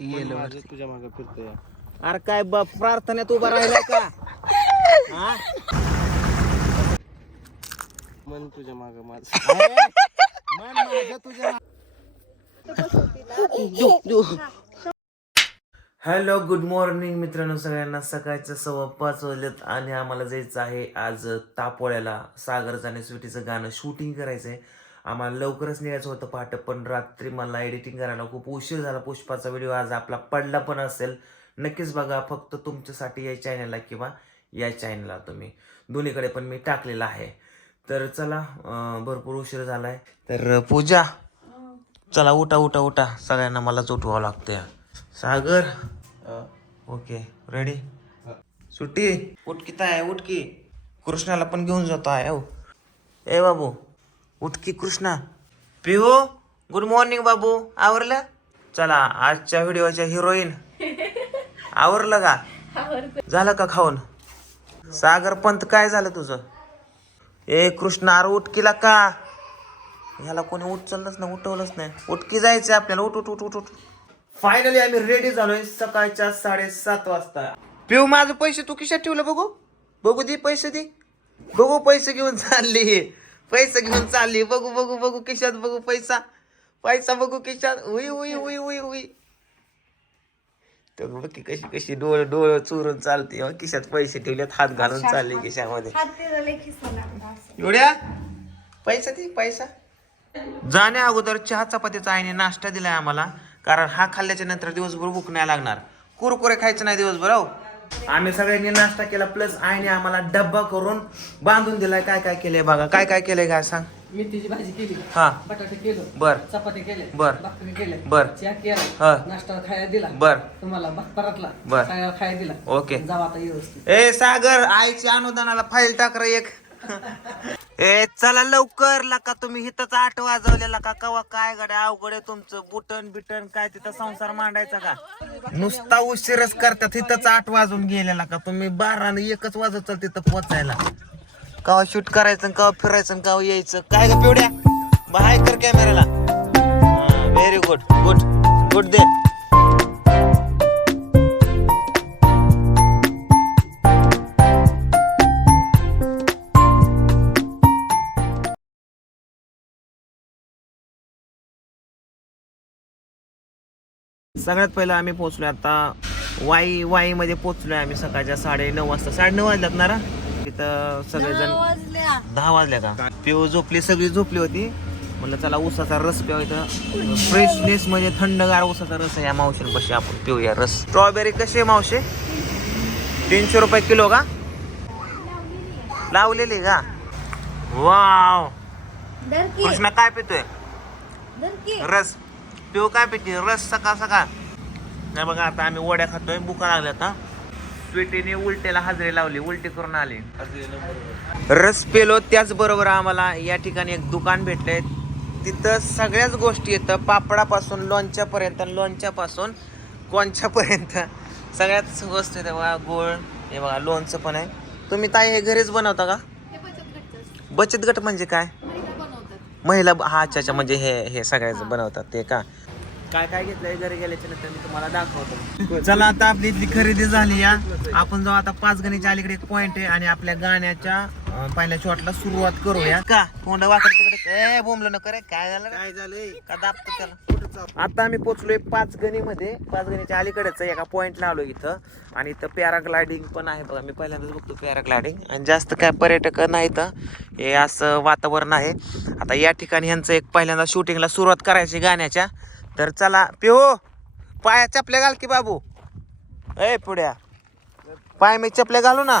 गेलो माझं तुझ्या मागे फिरतोय. अरे काय ब- प्रार्थनेत उभा राहिला का? हा? मन तुझ्या मागे माझ. अरे, मन माझं तुझ्या हॅलो गुड मॉर्निंग मित्रांनो सगळ्यांना सकाळचं सव्वा पाच वाजलेत आणि आम्हाला जायचं आहे आज तापोळ्याला. सागरचं आणि स्वीटीचं गाणं शूटिंग करायचं आहे आम्हाला लवकरच निघायचं होतं पहाटे पण रात्री मला एडिटिंग करायला खूप उशीर झाला. पुष्पाचा व्हिडिओ आज आपला पडला पण असेल. नक्कीच बघा फक्त तुमच्यासाठी या चॅनलला किंवा या चॅनलला तुम्ही. दोन्हीकडे पण मी टाकलेला आहे. तर चला भरपूर उशीर झालाय. तर पूजा चला उठा उठा उठा. सगळ्यांना मलाच उठवावं लागतंय. सागर. ओके रेडी सुट्टी? उठकी आहे उठकी कृष्णाला पण घेऊन जातो आहे हो. ए बाबू. उठकी कृष्णा. पिहू गुड मॉर्निंग बाबू. आवरलं? चला आजच्या व्हिडिओच्या हिरोईन आवरलं का? झालं का खाऊन? सागर पंत काय झालं तुझं? ए कृष्णा अरे उठकीला का? ह्याला कोणी उचललंच नाही उठवलंच नाही. उठकी जायचं आपल्याला. उठ उठ उठ उठ उठ. फायनली आम्ही रेडी झालोय सकाळच्या साडेसात वाजता. पिऊ माझं पैसे तू खिशात ठेवलं बघू. बघू दे पैसे दे. बघू पैसे घेऊन चालली. पैसे घेऊन चालली. बघू बघू बघू खिशात बघू पैसा. पैसा बघू खिशात. उई उई उई उई उई. तो बघ की कशी कशी डोळ डोळ चुरून चालते. हो, खिशात पैसे ठेवलेत हात घालून चालली खिशामध्ये. एवढ्या? पैसा दे पैसा. जाण्या अगोदर चहा चपातीचा आईने नाश्ता दिलाय आम्हाला. कारण हा खाल्ल्याच्या नंतर दिवसभर भूक नाही लागणार. कुरकुरे खायचं नाही दिवसभर हो. आम्ही सगळ्यांनी नाश्ता केला प्लस आईने आम्हाला डब्बा करून बांधून दिलाय. काय काय केलंय बघा? काय काय केलंय काय सांग? मेथीची भाजी केली. हा. बटाटे केलं. बर. चपाती केले बर. भाकरी केले बर. चहा केला. हा. नाश्ता खायला दिला. बर. तुम्हाला भात परतला बर. खायला खायला दिला. ओके. जावा आता व्यवस्थित. ए सागर आईच्या अनुदानाला फाईल टाक रे एक. ए चला लवकर लका तुम्ही हिथंच आठ वाजवलेला का कवा काय गड्या अवघड आहे तुमचं. बुटन बिटन काय तिथं संसार मांडायचा का? नुसता उशीरच करतात हिथंच आठ वाजून गेलेला का तुम्ही. बारा एकच वाजत तिथं पोचायला. कवा शूट करायचं कवा फिरायचं कवा यायचं. काय ग पिवड्या? बाहेर कर कॅमेराला व्हेरी गुड गुड गुड दे. सगळ्यात पहिलं आम्ही पोहोचलोय आता वाई वाई मध्ये पोहोचलोय आम्ही सकाळच्या साडे नऊ वाजता. साडे नऊ वाजल्यात ना? तिथं सगळेजण दहा वाजल्या का पिऊ झोपली सगळी झोपली होती. म्हणलं चला ऊसाचा रस पिऊ इथं. फ्रेशनेस म्हणजे थंडगार ऊसाचा रस आहे या मावशींपाशी. आपण पिऊया रस. स्ट्रॉबेरी कशी आहे मावशी? तीनशे रुपये किलो का? लावलेली का? वाव कृष्णा काय पितोय? रस. पिऊ काय पिते? रस सकाळ सकाळ. नाही बघा आता आम्ही वड्या खातोय बुका लागल्या आता स्वीटीने उलटेला हजेरी लावली उलटी करून आली. रस पेलो त्याचबरोबर आम्हाला या ठिकाणी एक दुकान भेटलंय. तिथं सगळ्याच गोष्टी येतं. पापडापासून लोणच्यापर्यंत लोणच्यापासून कोणच्यापर्यंत. सगळ्याच वस्तू येतात बघा गोळ. हे बघा लोणचं पण आहे. तुम्ही ताई हे घरीच बनवता का? बचत गट म्हणजे काय? महिला हा अच्छा अच्छा म्हणजे हे हे सगळ्याच बनवतात ते का? काय काय घेतलंय? घरी गेल्याच्यानंतर मी तुम्हाला दाखवतो. चला आता आपली इथली खरेदी झाली या आपण जाऊ आता पाच गणीच्या अलीकडे एक पॉइंट आहे आणि आपल्या गाण्याच्या अं, पहिल्या शॉटला सुरुवात करूया. का? तोंड वाकड तिकडे. ए बोंबलो नको रे. काय झालं काय झालंय? का दाबतो त्याला? आता आम्ही पोचलोय पाच गणीमध्ये पाच गणीच्या अलीकडेच एका पॉईंटला आलो इथं. आणि इथं पॅराग्लायडिंग पण आहे बघा. मी पहिल्यांदाच बघतो पॅराग्लायडिंग. आणि जास्त काय पर्यटक नाही तर हे असं वातावरण आहे. आता या ठिकाणी यांचं एक पहिल्यांदा शूटिंगला सुरुवात करायची गाण्याच्या. तर चला पिहो पाया चपल्या घाल की बाबू. ए पुढ्या. पाय मी चपल्या घालू ना?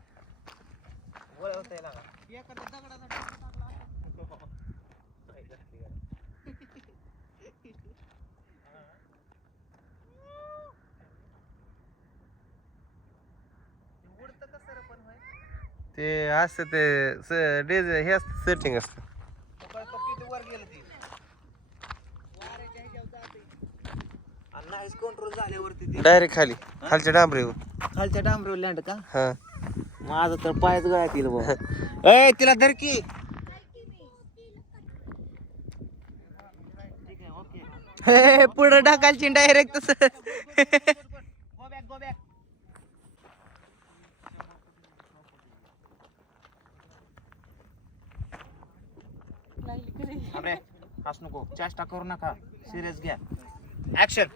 ते असतं ते डेज हे असतं सेटिंग असतं. कंट्रोल झाल्यावरती डायरेक्ट खाली खालच्या डांबरीवर. खालच्या डांबरीवर लँड का? हा. माझं तर पायच गळ्यात येईल बाबा ए तिला धर की. पुढं ढकालची डायरेक्ट तसं. अरे हस नको. चेष्टा करू नका. सिरियस घ्या. ऍक्शन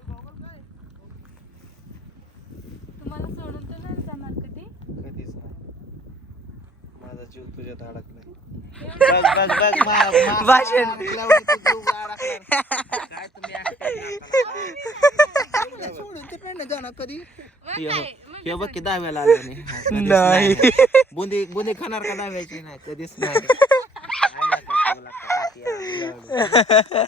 तुम्हाला सोडून तर नाही जाणार कधी? कधीच नाही. माझा जीव तुझ्यात अडकलाय. बस बस बस. मा- मा- भाषण. अडकल्यावर तू जीव अडकला. काय तुम्ही acting सोडून तर नाही जाणार कधी? हे बघ- हे बघ की दहाव्याला आलो नाही. बुंदी बुंदी खाणार का दहाव्याची? नाही कधीच नाही.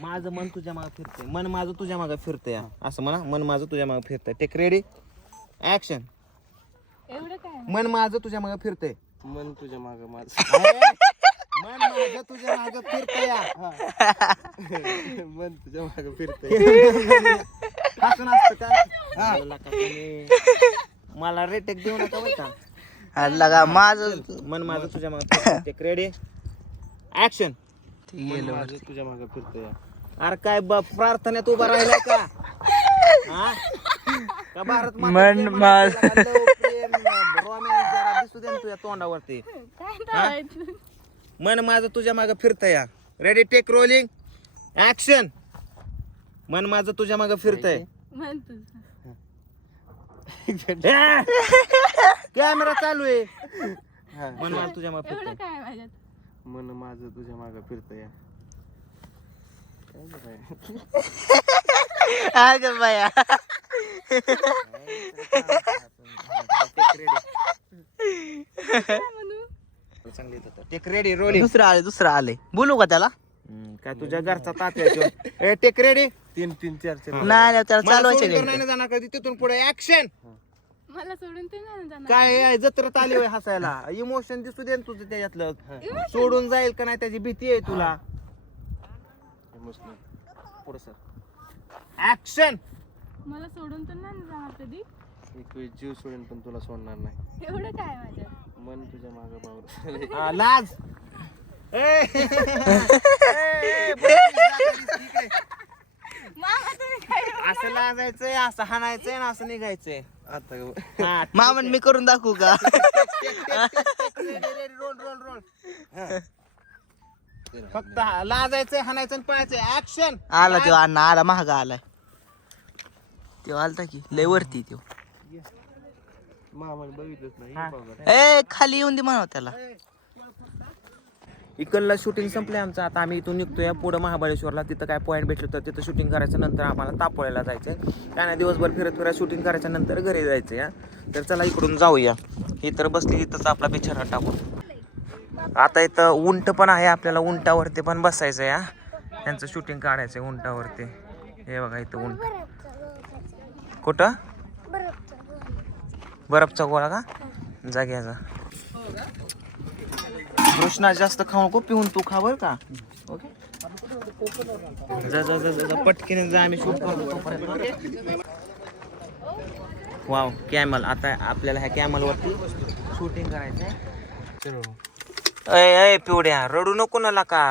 माझं मन तुझ्या मागे फिरतंय. मन माझं तुझ्या मागे फिरतंय. असं म्हणा मन माझं तुझ्या मागे फिरतंय. टेक रेडी ऍक्शन एवढं काय? मन माझं तुझ्या मागे फिरतंय. मन तुझ्या माग माझ. मन माझं तुझ्या मागे फिरतंय. मन तुझ्या माग फिरतंय. हसून असतं का? हा. मला रेटेक देऊ नका बरं का? लगा माझं मन माझं तुझ्या मागे फिरतंय. टेक रेडी ऍक्शन तुझ्या माग फिरतंय अरे काय बाप प्रार्थनेत उभा राहिलाय का? हा? का भारत माता मन प्रेम, romance जरा दिसू दे ना तुझ्या तोंडावरती. धावायचं मन माझं तुझ्या मागे फिरतंय रेडी टेक रोलिंग ऍक्शन मन माझं तुझ्या मागे फिरतंय. कॅमेरा चालू आहे. हा. मन माझं तुझ्या मागे एवढं फिरतंय. काय माझ्यात? मन माझं तुझ्या माग फिरतंय. बाई. अगं बाया. चांगली टेक रेडी रोलिंग दुसरं आले दुसरं आले बोलू का त्याला? काय तुझ्या घरचा तात्या ए टेक रेडी तीन तीन चार चार. नाही नाही, त्याला चालवायचे नाही. जाणार कधी. तिथून पुढे ऍक्शन मला सोडून ते नाही जाणार. काय आहे, जत्रेत आली होय हसायला. इमोशन दिसू दे ना तुझं त्याच्यातलं. सोडून जाईल का नाही त्याची भीती आहे तुला? मुस्लिम पुढे सर. ऍक्शन मला सोडून तर नाही जाणार कधी. जीव सोडून पण तुला सोडणार नाही. एवढं काय मन तुझ्या माग बावर. लाज! ए, ए, बरं, इकडे. मामा तुम्ही काय असं लाजायचंय असं हाणायचंय ना असं निघायचंय. आता मामन मी करून दाखवू का? Roll roll roll. फक्त लाजायचंय हाणायचं आणि पळायचंय ऍक्शन आला तो अण्णा आला महागा आलाय. तो आलता की लय वरती तो मामाने बघितलंच नाही हा. हे. बघा. ए खाली येऊन दे म्हणाव त्याला. इकडलं शूटिंग संपलंय आमचं. आता आम्ही इथून निघतोय पुढं महाबळेश्वरला. तिथं काय पॉईंट भेटलं तर तिथं शूटिंग करायचं नंतर आम्हाला तापोळ्याला जायचंय. काय नाही दिवसभर फिरत फिरत शूटिंग करायच्या नंतर घरी जायचं या तर चला इकडून जाऊया. ही तर बसली इथंच आपला पिक्चर टाकून. आता इथं उंट पण आहे आपल्याला उंटावरती पण बसायचं या त्यांचं शूटिंग काढायचं आहे उंटावरती. हे बघा इथं उंट. कुठं? बर्फचा गोळा. का? जाग्याचा कृष्णा जास्त खाऊ नको पिऊन तू खा बर का. ओके? जा जा जा जा, पटकीने जा आम्ही शूट करतो तोपर्यंत वाव कॅमल. आता आपल्याला ह्या कॅमल वरती शूटिंग अय अय पिवड्या रडू नको ना का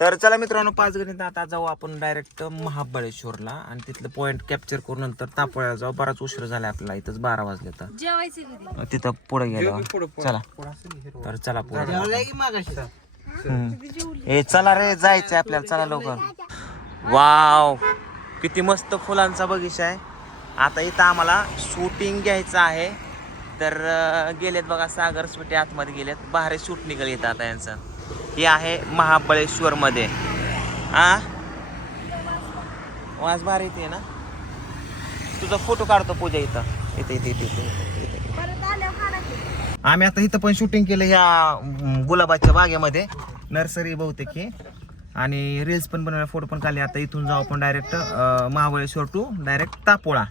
तर चला मित्रांनो पाच गणित आता जाऊ आपण डायरेक्ट महाबळेश्वरला. आणि तिथलं पॉइंट कॅप्चर करून नंतर तापोळ्याला जाऊ. बराच उशीर झाला आपल्याला इथंच बारा वाजले तर तिथं पुढे गेलो. चला. तर चला पुढे ए चला रे जायचंय आपल्याला. चला लवकर. वाव. किती मस्त फुलांचा बगीचा आहे. आता इथं आम्हाला शूटिंग घ्यायचं आहे. तर गेलेत बघा सागर स्वीटी आतमध्ये गेलेत. भारी शूट निघाल येतं आता यांचं. हे आहे महाबळेश्वर मध्ये आ? वाज भारी इथे ना? तुझा फोटो काढतो पूजा इथं. इथे इथे इथे इथे आम्ही आता इथं पण शूटिंग केलं ह्या गुलाबाच्या बागेमध्ये. नर्सरी बहुतेक हे. आणि रील्स पण बनवले फोटो पण काढले. आता इथून जाऊ आपण direct Mahabaleshwar to direct Tapola.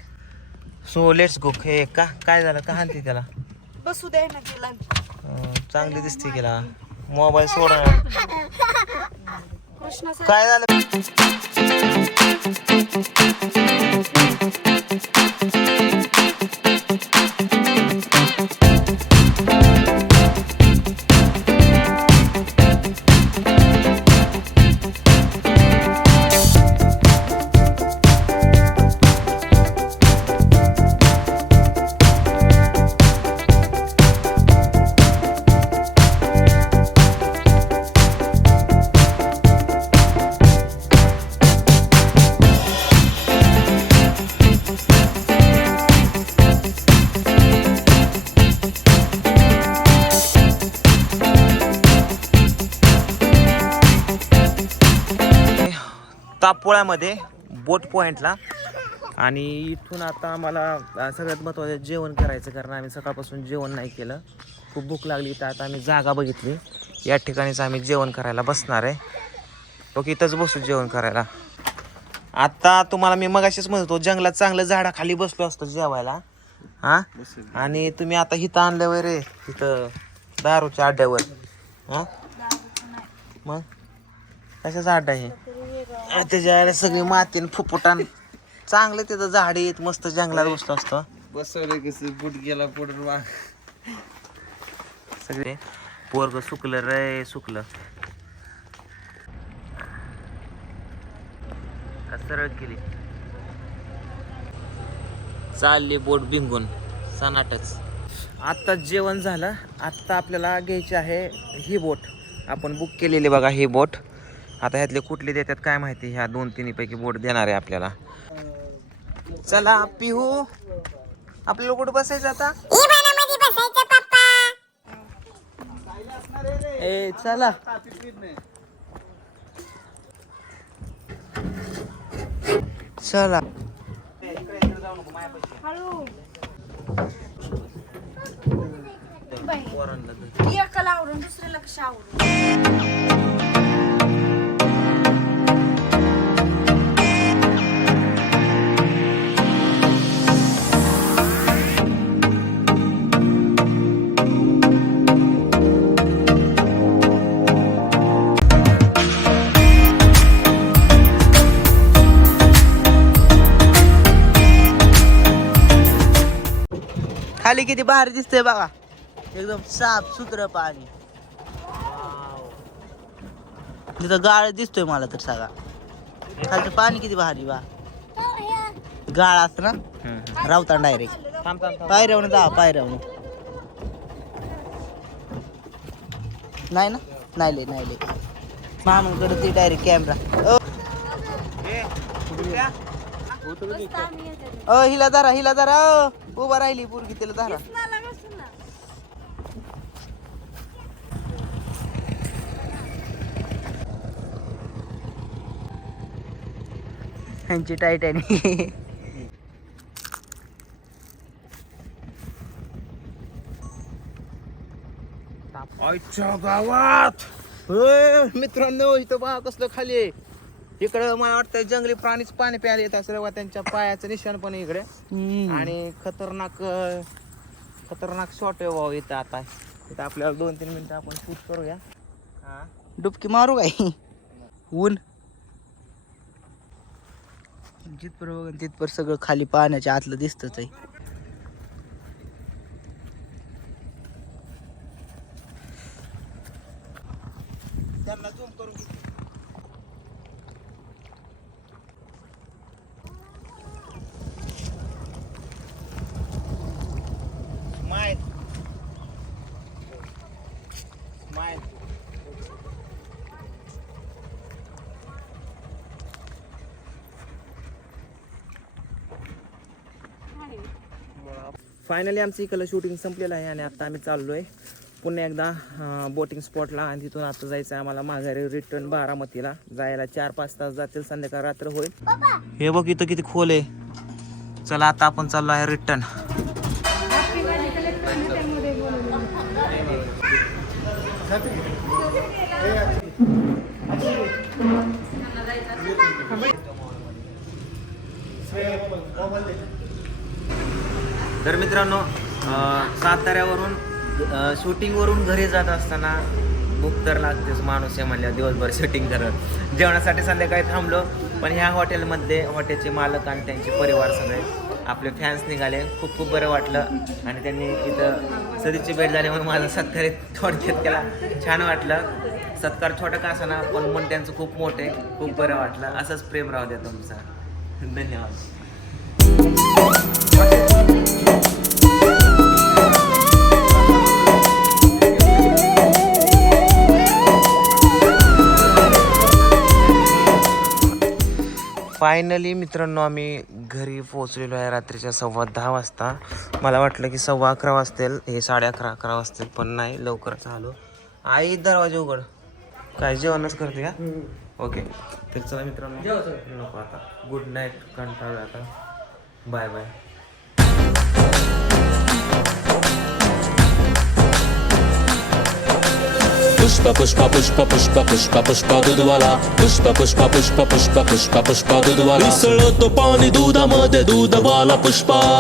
So let's go हे का काय झालं? का हानते त्याला? बसू द्या ना चांगली दिसते गेला मोबाईल सोडा. काय झालं? तापोळ्यामध्ये बोट पॉईंटला आणि इथून आता आम्हाला सगळ्यात महत्त्वाचं जेवण करायचं कारण आम्ही सकाळपासून जेवण नाही केलं. खूप भूक लागली तर आता आम्ही जागा बघितली. या ठिकाणीच आम्ही जेवण करायला बसणार आहे. ओके इथंच बसू जेवण करायला. आता तुम्हाला मी मगाशीच म्हणतो जंगलात चांगलं झाडाखाली बसलो असतो जेवायला. हां? आणि तुम्ही आता इथं आणलं वगैरे इथं दारूच्या अड्ड्यावर हां? मग? कशाचा अड्डा आहे? त्याच्या आईला सगळी मातीन फुफुटान चांगलं तिथं झाड येत मस्त जंगलात बसलो असतो. बसवलं कसं बुट गेला पुढून वा सगळे पोरग सुकलं रे सुकलं. का सरळ केली. चालली बोट बिंगून सनाटच. आत्ता जेवण झालं आत्ता आपल्याला घ्यायची आहे ही बोट. आपण बुक केलेली बघा ही बोट. आता ह्यातले कुठले देतात काय माहिती? ह्या दोन तिन्हीपैकी बोट देणार आहे आपल्याला. चला पिहू. आपल्याला कुठं बसायचं आता? ए चला. चला. एकाला आवडून दुसऱ्याला कशा आवडून खाली किती भारी दिसतंय बघा. एकदम साफ़ सुत्र पाणी. तिथं गाळ दिसतोय मला तर सगळा. खालचं पाणी किती भारी बा. गाळ असत ना? रावता डायरेक्ट पायऱ्यावरून जा, पायऱ्यावरून. नाही ना? नाही ले नाही ले मामाकडे ती डायरेक्ट कॅमेरा अ हिला धरा हिला धरा. उभा राहिली पोरगी तिला धरा. ह्यांची टायटॅनिक आईच्या गावात. मित्रांनो इथं बघा कसलं खाली आहे. इकडं मला वाटतं जंगली प्राणीच पाणी प्यायला येत असेल त्यांच्या पायाचं निशाण पण आहे इकडे. आणि खतरनाक अं, खतरनाक शॉट आहे भाऊ इथं आता. इथं आपल्याला दोन तीन मिनिटं आपण शूट करूया. हा. डुबकी मारू काय? ऊन. जिथपर बघा तिथपर सगळं खाली पाण्याच्या आतलं दिसतच आहे. फायनली आमचं इकडलं शूटिंग संपलेलं आहे आणि आता आम्ही चाललो आहे पुन्हा एकदा बोटिंग स्पॉटला आणि तिथून आता जायचं आहे आम्हाला माघारी रिटर्न बारामतीला. जायला चार पाच तास जातील संध्याकाळ रात्र होईल. हे बघ इथं किती खोल आहे. चला आता आपण चाललो आहे रिटर्न तर मित्रांनो साताऱ्यावरून शूटिंगवरून घरी जात असताना भूक तर लागतेच माणूस आहे म्हणल्या दिवसभर शूटिंग करत. जेवणासाठी संध्याकाळी थांबलो पण ह्या हॉटेलमध्ये हॉटेलचे मालक आणि त्यांचे परिवार सगळे आपले फॅन्स निघाले. खूप खूप बरं वाटलं आणि त्यांनी इथं सदीची भेट झाली म्हणून माझा सत्कार थोडक्यात केला. छान वाटलं. सत्कार छोटा का असाना पण मन त्यांचं खूप मोठं आहे. खूप बरं वाटलं. असंच प्रेम राहू द्या तुमचा. धन्यवाद. फायनली मित्रांनो आम्ही घरी पोहोचलेलो आहे रात्रीच्या सव्वा दहा वाजता. मला वाटलं की सव्वा अकरा वाजतील. हे साडे अकरा अकरा वाजतील पण नाही लवकरच आलो आई दरवाजा उघड. काय जेवणच करते का? ओके तर चला मित्रांनो. नको आता. गुड नाईट कंटाळू आता. Bye bye Pushpa pushpa pushpa pushpa pushpa pushpa dudwala Pushpa pushpa pushpa pushpa pushpa pushpa dudwala Misală to pani duda mă de dudă bala pushpa